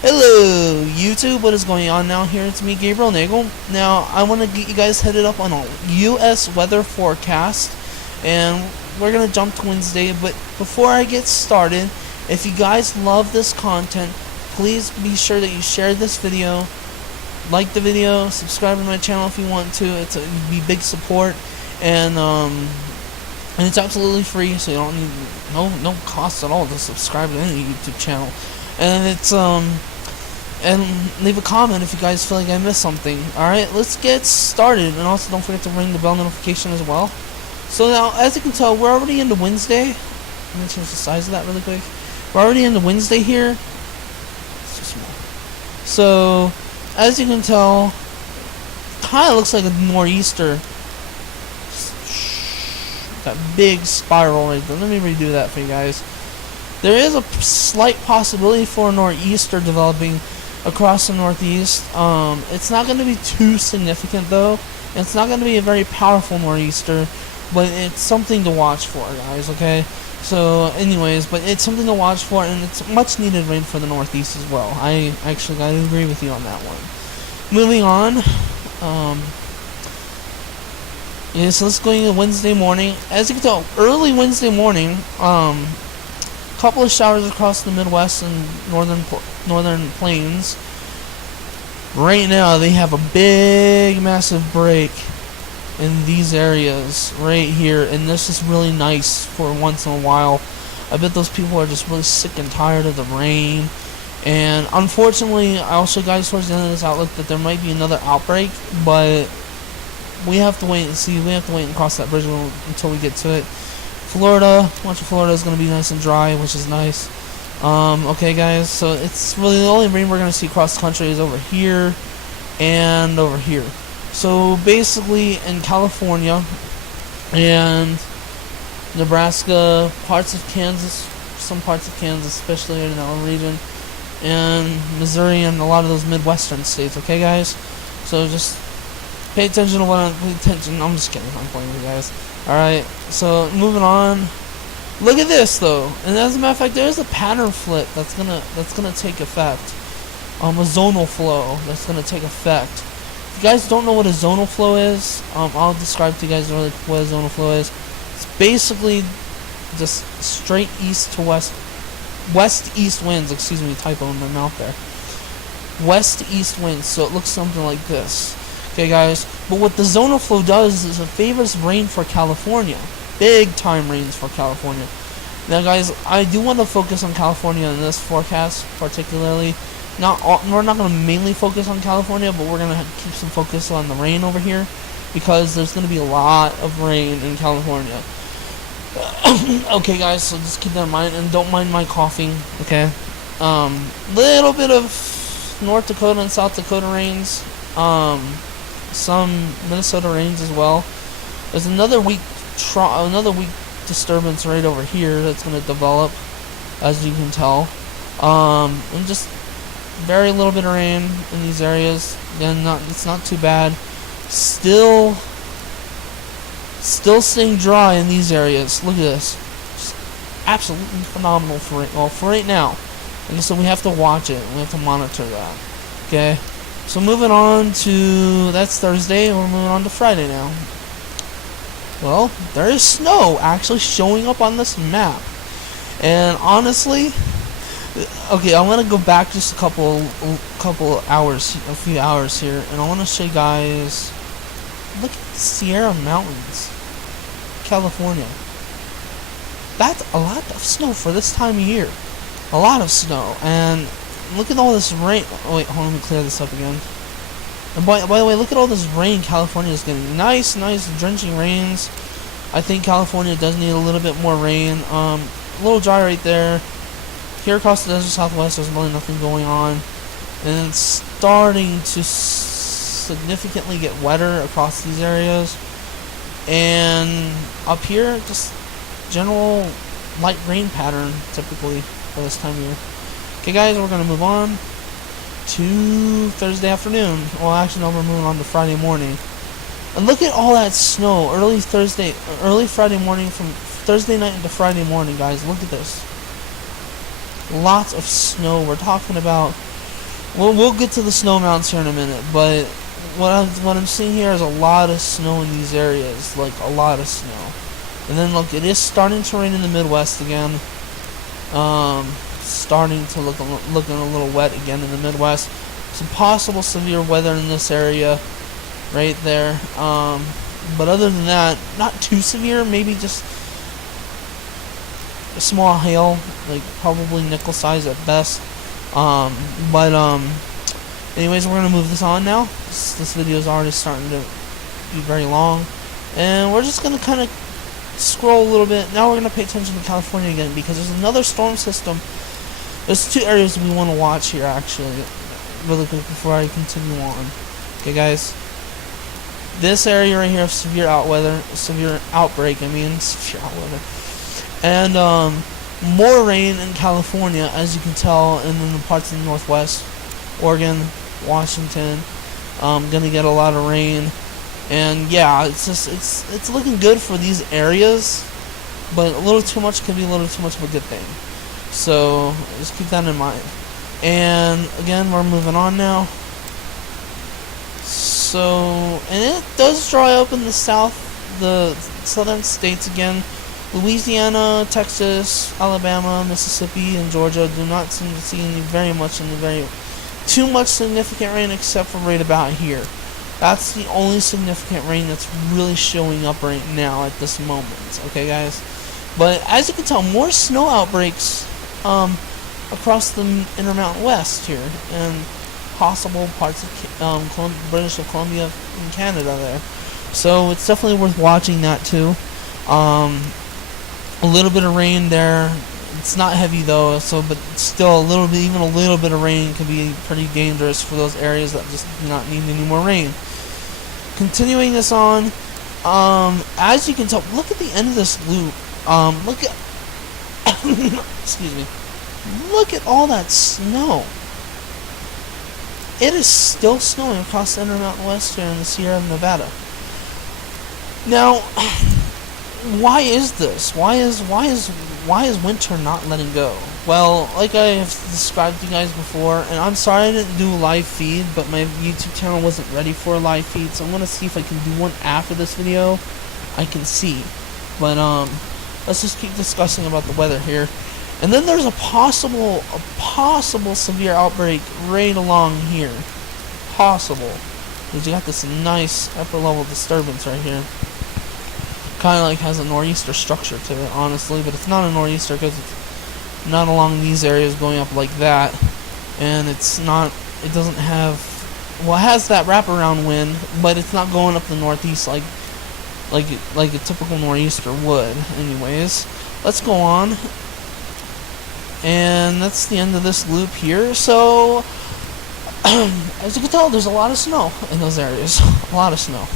Hello YouTube, what is going on now? Here it's me, Gabriel Nagel. Now I want to get you guys headed up on a US weather forecast, and we're going to jump to Wednesday. But before I get started, if you guys love this content, please be sure that you share this video, like the video, subscribe to my channel if you want to. It'd be big support, and it's absolutely free, so you don't need no cost at all to subscribe to any YouTube channel. And it's and leave a comment if you guys feel like I missed something. Alright, let's get started. And also don't forget to ring the bell notification as well. So now, as you can tell, we're already into Wednesday. Let me change the size of that really quick. We're already into Wednesday here. It's too small. So, as you can tell, kinda looks like a nor'easter. That big spiral right there. Let me redo that for you guys. There is a slight possibility for a nor'easter developing across the northeast. It's not going to be too significant though. It's not going to be a very powerful nor'easter, but it's something to watch for, guys, okay? So anyways, but it's something to watch for, and it's much needed rain for the northeast as well. I actually got to agree with you on that one. Moving on. Yeah, so let's go into Wednesday morning. As you can tell, early Wednesday morning, couple of showers across the Midwest and northern plains. Right now they have a big massive break in these areas right here, and this is really nice for once in a while. I bet those people are just really sick and tired of the rain. And unfortunately, I also guys towards the end of this outlook that there might be another outbreak, but we have to wait and see. We have to wait and cross that bridge until we get to it. Florida, much of Florida is going to be nice and dry, which is nice. Okay, guys, so it's really the only rain we're going to see across the country is over here and over here. So basically, in California and Nebraska, parts of Kansas, some parts of Kansas, especially in that region, and Missouri and a lot of those Midwestern states. Okay, guys, so just pay attention to pay attention. I'm just kidding. I'm playing with you guys. Alright, so moving on. Look at this though. And as a matter of fact, there's a pattern flip that's gonna take effect. A zonal flow that's gonna take effect. If you guys don't know what a zonal flow is, I'll describe to you guys really what a zonal flow is. It's basically just straight east to west-east winds, excuse me, typo in my mouth there. West-east winds, so it looks something like this. Okay, guys, but what the zonal flow does is it favors rain for California. Big time rains for California. Now, guys, I do want to focus on California in this forecast particularly. We're not going to mainly focus on California, but we're going to keep some focus on the rain over here, because there's going to be a lot of rain in California. Okay, guys, so just keep that in mind, and don't mind my coughing, okay? Little bit of North Dakota and South Dakota rains. Some Minnesota rains as well. There's another weak disturbance right over here that's going to develop, as you can tell. And just very little bit of rain in these areas. Again, it's not too bad. Still staying dry in these areas. Look at this. Just absolutely phenomenal for right now. And so we have to watch it. We have to monitor that. Okay. So moving on to, that's Thursday, and we're moving on to Friday now. Well, there is snow actually showing up on this map. And honestly, okay, I want to go back just a few hours here, and I want to show you guys, look at the Sierra Mountains, California. That's a lot of snow for this time of year. A lot of snow, and look at all this rain. Oh wait, hold on, let me clear this up again. And by the way, look at all this rain California is getting. Nice drenching rains. I think California does need a little bit more rain. A little dry right there. Here across the desert southwest, there's really nothing going on. And it's starting to significantly get wetter across these areas. And up here, just general light rain pattern typically for this time of year. Okay, guys, we're going to move on to Thursday afternoon. Well, actually, no, we're moving on to Friday morning. And look at all that snow early Friday morning, from Thursday night into Friday morning, guys. Look at this. Lots of snow. We're talking about we'll get to the snow mounts here in a minute, but what I'm seeing here is a lot of snow in these areas, like a lot of snow. And then look, it is starting to rain in the Midwest again. Starting to looking a little wet again in the Midwest. Some possible severe weather in this area, right there. But other than that, not too severe. Maybe just a small hail, like probably nickel size at best. Anyways, we're gonna move this on now. This video is already starting to be very long, and we're just gonna kind of scroll a little bit. Now we're gonna pay attention to California again, because there's another storm system. There's two areas we want to watch here, actually, really quick before I continue on. Okay, guys. This area right here of severe outbreak, and more rain in California, as you can tell, and in the parts of the Northwest, Oregon, Washington, gonna get a lot of rain, and yeah, it's looking good for these areas, but a little too much can be a little too much of a good thing. So just keep that in mind. And again, we're moving on now. So, and it does dry up in the southern states again. Louisiana, Texas, Alabama, Mississippi, and Georgia do not seem to see too much significant rain, except for right about here. That's the only significant rain that's really showing up right now at this moment. Okay, guys. But as you can tell, more snow outbreaks across the Intermountain West here, and possible parts of British Columbia and Canada there. So it's definitely worth watching that too. A little bit of rain there. It's not heavy though, but still even a little bit of rain can be pretty dangerous for those areas that just do not need any more rain. Continuing this on, as you can tell, look at the end of this loop. Look at excuse me. Look at all that snow. It is still snowing across the Intermountain West here in the Sierra Nevada. Now, why is this? Why is winter not letting go? Well, like I have described to you guys before, and I'm sorry I didn't do a live feed, but my YouTube channel wasn't ready for a live feed, so I'm gonna see if I can do one after this video. I can see, but let's just keep discussing about the weather here. And then there's a possible severe outbreak right along here. Possible, because you got this nice upper level disturbance right here. Kind of like has a nor'easter structure to it, honestly, but it's not a nor'easter because it's not along these areas going up like that, and it doesn't have, well, it has that wraparound wind, but it's not going up the northeast like a typical nor'easter would. Anyways, let's go on, and that's the end of this loop here. So as you can tell, there's a lot of snow in those areas. A lot of snow.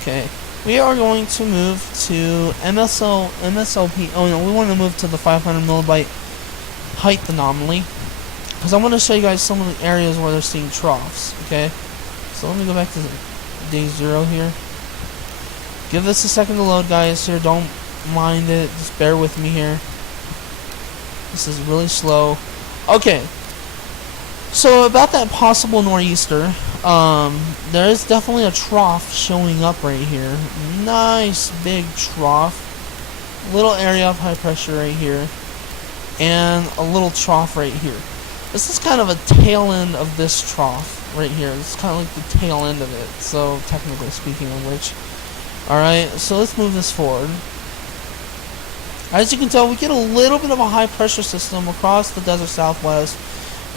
Okay. We are going to move to MSOP. Oh no, we want to move to the 500 millibyte height anomaly, because I want to show you guys some of the areas where they're seeing troughs. Okay, so let me go back to day 0 here. Give this a second to load, guys. Here, don't mind it. Just bear with me here. This is really slow. Okay. So about that possible nor'easter, there is definitely a trough showing up right here. Nice big trough. Little area of high pressure right here. And a little trough right here. This is kind of a tail end of this trough right here. It's kind of like the tail end of it. So technically speaking of which. Alright, so let's move this forward. As you can tell, we get a little bit of a high pressure system across the desert southwest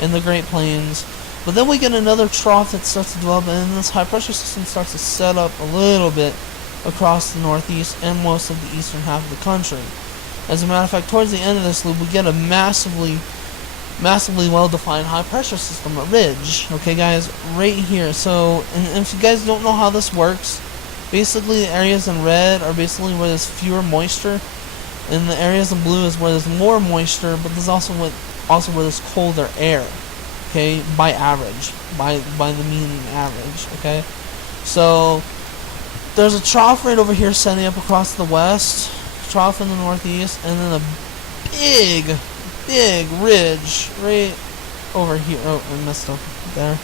in the Great Plains, but then we get another trough that starts to develop, and this high pressure system starts to set up a little bit across the northeast and most of the eastern half of the country. As a matter of fact, towards the end of this loop, we get a massively well-defined high pressure system, a ridge. Okay, guys, right here. So, and if you guys don't know how this works, basically the areas in red are basically where there's fewer moisture, and the areas in blue is where there's more moisture, but there's also where there's colder air. Okay, by average, by the mean average. Okay, so there's a trough right over here setting up across the west, trough in the northeast, and then a big ridge right over here. Oh, I messed up there.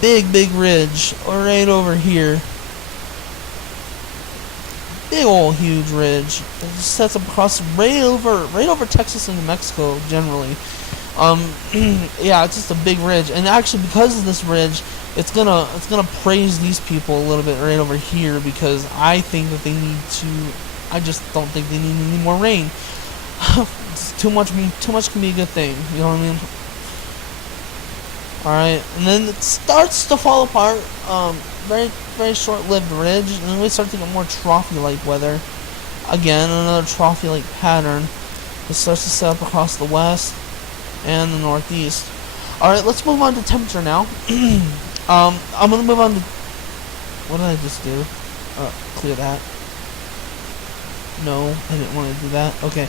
Big ridge right over here. Big old huge ridge. It just sets up across right over Texas and New Mexico generally. Yeah, it's just a big ridge, and actually because of this ridge, it's gonna praise these people a little bit right over here, because I think that they need to. I just don't think they need any more rain. It's too much can be a good thing. You know what I mean? All right, and then it starts to fall apart. Very short-lived ridge, and then we start to get more trophy-like weather. Again, another trophy-like pattern. It starts to set up across the west and the northeast. All right, let's move on to temperature now. I'm gonna move on to, what did I just do? Clear that. No, I didn't want to do that. Okay,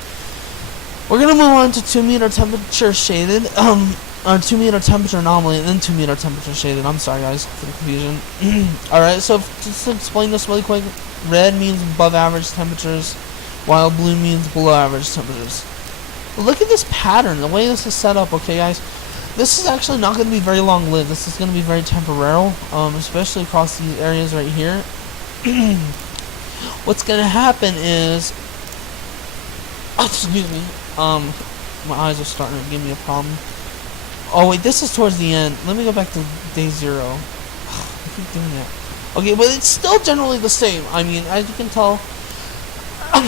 we're gonna move on to 2 meter temperature shaded. 2 meter temperature anomaly, and then 2 meter temperature shaded. I'm sorry guys for the confusion. Alright, so just to explain this really quick, red means above average temperatures, while blue means below average temperatures. Look at this pattern, the way this is set up, okay guys? This is actually not going to be very long lived. This is going to be very temporal, especially across these areas right here. What's going to happen is, excuse me, my eyes are starting to give me a problem. Oh wait, this is towards the end. Let me go back to day 0. I keep doing that. Okay, but it's still generally the same. I mean, as you can tell, I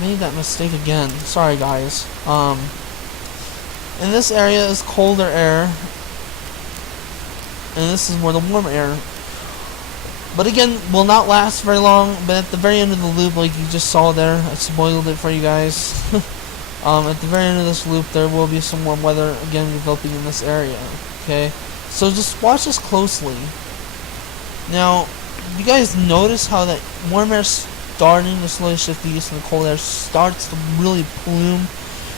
made that mistake again. Sorry, guys. And this area is colder air, and this is more the warm air. But again, will not last very long. But at the very end of the loop, like you just saw there, I spoiled it for you guys. At the very end of this loop, there will be some warm weather again developing in this area. Okay, so just watch this closely. Now, you guys notice how that warm air starting to slowly shift east, and the cold air starts to really plume.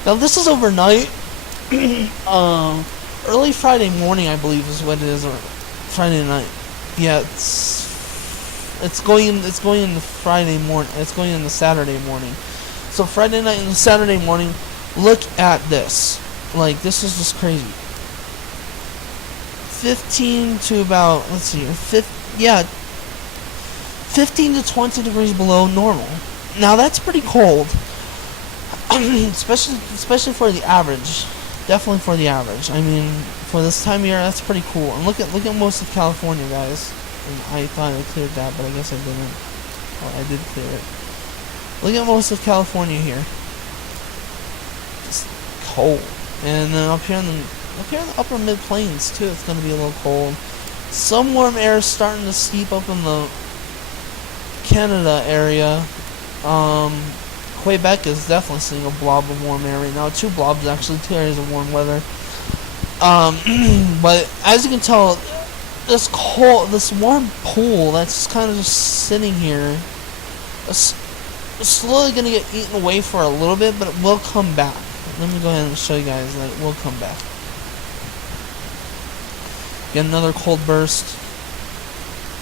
Now, this is overnight. Early Friday morning, I believe, is what it is, or Friday night. Yeah, it's going in the Friday morning. It's going in the Saturday morning. So Friday night and Saturday morning, look at this. Like, this is just crazy. 15 to about, let's see, 15 to 20 degrees below normal. Now that's pretty cold, especially for the average. Definitely for the average. I mean, for this time of year, that's pretty cool. And look at most of California, guys. And I thought I cleared that, but I guess I didn't. Oh, I did clear it. Look at most of California here. It's cold. And then up here in the upper mid plains too, it's gonna be a little cold. Some warm air is starting to seep up in the Canada area. Quebec is definitely seeing a blob of warm air right now. 2 blobs actually, 2 areas of warm weather. But as you can tell, this warm pool that's kind of just sitting here, it's slowly gonna get eaten away for a little bit, but it will come back. Let me go ahead and show you guys that it will come back. Get another cold burst.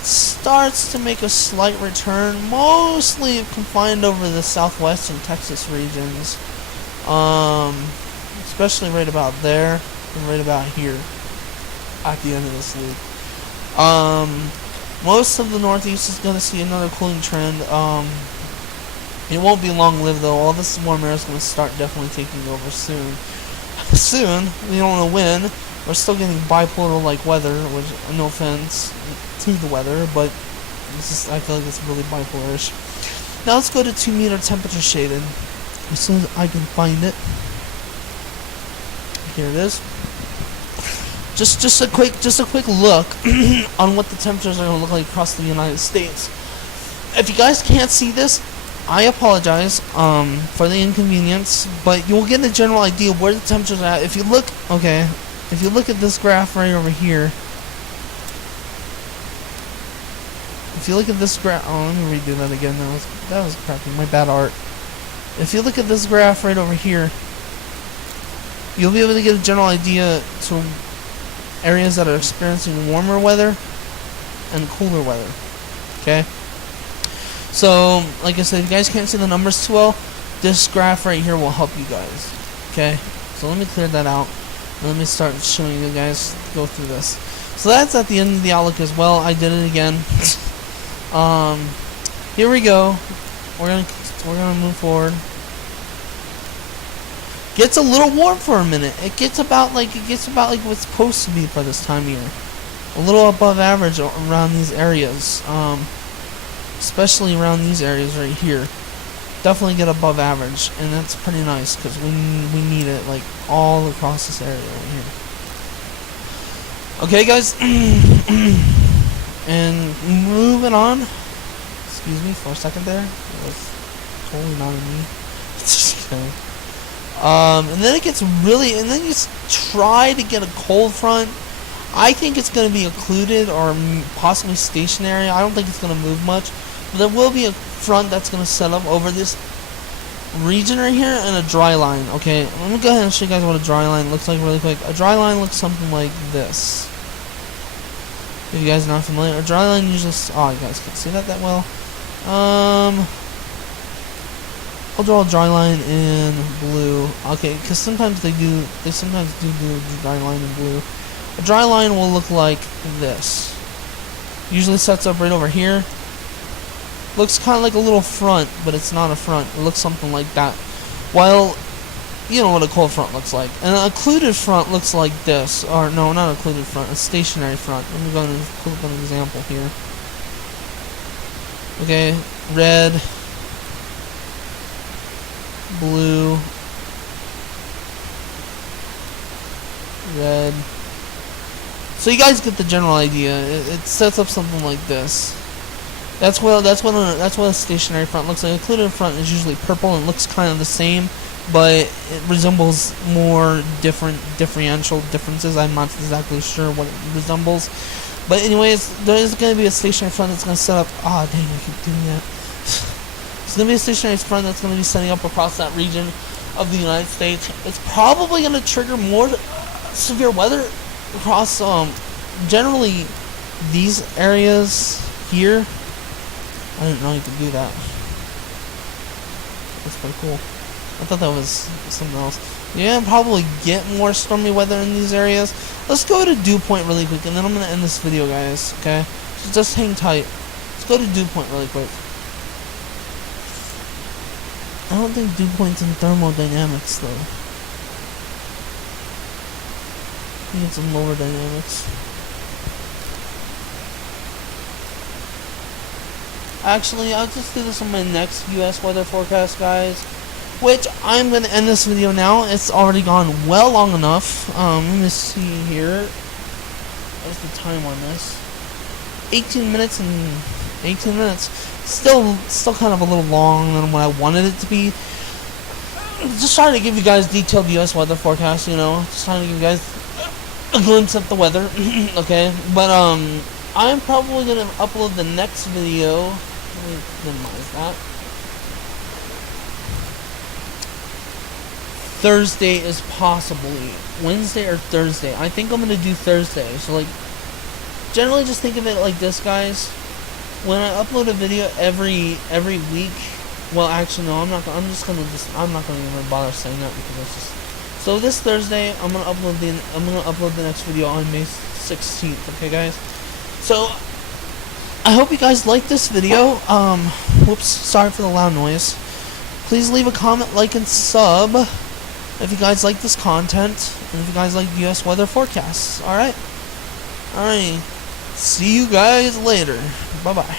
Starts to make a slight return, mostly confined over the southwest and Texas regions, especially right about there and right about here at the end of this loop. Most of the northeast is going to see another cooling trend. It won't be long-lived though. All this warm air is going to start definitely taking over soon. Soon, we don't know when. We're still getting bipolar-like weather, which, no offense to the weather, but it's just, I feel like it's really bipolar-ish. Now let's go to 2 meter temperature shaded. As soon as I can find it. Here it is. Just a quick look on what the temperatures are going to look like across the United States. If you guys can't see this, I apologize for the inconvenience, but you'll get a general idea of where the temperatures are at. If you look at this graph right over here, if you look at this graph, oh, let me redo that again. That was crappy. My bad art. If you look at this graph right over here, you'll be able to get a general idea to areas that are experiencing warmer weather and cooler weather. Okay. So, like I said, if you guys can't see the numbers too well, this graph right here will help you guys. Okay. So let me clear that out. And let me start showing you guys, go through this. So that's at the end of the outlook as well. I did it again. Here we go. We're gonna move forward. Gets a little warm for a minute. It gets about like what's supposed to be for this time of year. A little above average around these areas. Especially around these areas right here. Definitely get above average, and that's pretty nice because we need it like all across this area right here. Okay, guys, and moving on. Excuse me for a second there. It was totally not me. Just kidding. And then it gets really, and then you try to get a cold front. I think it's going to be occluded or possibly stationary. I don't think it's going to move much. But there will be a front that's going to set up over this region right here and a dry line. Okay, let me go ahead and show you guys what a dry line looks like really quick. A dry line looks something like this. If you guys are not familiar, a dry line usually... Oh, you guys can't see that well. I'll draw a dry line in blue. Okay, because sometimes they sometimes do a dry line in blue. A dry line will look like this. Usually sets up right over here. Looks kind of like a little front, but it's not a front. It looks something like that. While, you know what a cold front looks like. And an occluded front looks like this. Or, no, not an occluded front. A stationary front. Let me go and click on an example here. Okay, red, blue, red. So you guys get the general idea. It sets up something like this. That's what a stationary front looks like. A occluded front is usually purple and looks kind of the same, but it resembles more differential differences. I'm not exactly sure what it resembles, but anyways, there is going to be a stationary front that's going to set up. Ah, dang! I keep doing that. It's going to be a stationary front that's going to be setting up across that region of the United States. It's probably going to trigger more severe weather across generally these areas here. I didn't know you could do that. That's pretty cool. I thought that was something else. Yeah, probably get more stormy weather in these areas. Let's go to dew point really quick, and then I'm going to end this video, guys, okay? So just hang tight. Let's go to dew point really quick. I don't think dew point's in thermodynamics, though. I think it's in lower dynamics. Actually, I'll just do this on my next U.S. weather forecast, guys. Which, I'm going to end this video now. It's already gone well long enough. Let me see here. What's the time on this? 18 minutes and 18 minutes. Still kind of a little long than what I wanted it to be. Just trying to give you guys detailed U.S. weather forecast, you know. Just trying to give you guys a glimpse at the weather. Okay? But, I'm probably going to upload the next video. Let me minimize that. Thursday is possibly Wednesday or Thursday. I think I'm gonna do Thursday. So like, generally just think of it like this, guys. When I upload a video every week, well, actually no, I'm not gonna even bother saying that because it's just. So this Thursday, I'm gonna upload the next video on May 16th. Okay, guys. So I hope you guys like this video. Whoops, sorry for the loud noise. Please leave a comment, like, and sub if you guys like this content, and if you guys like U.S. weather forecasts. Alright. See you guys later. Bye-bye.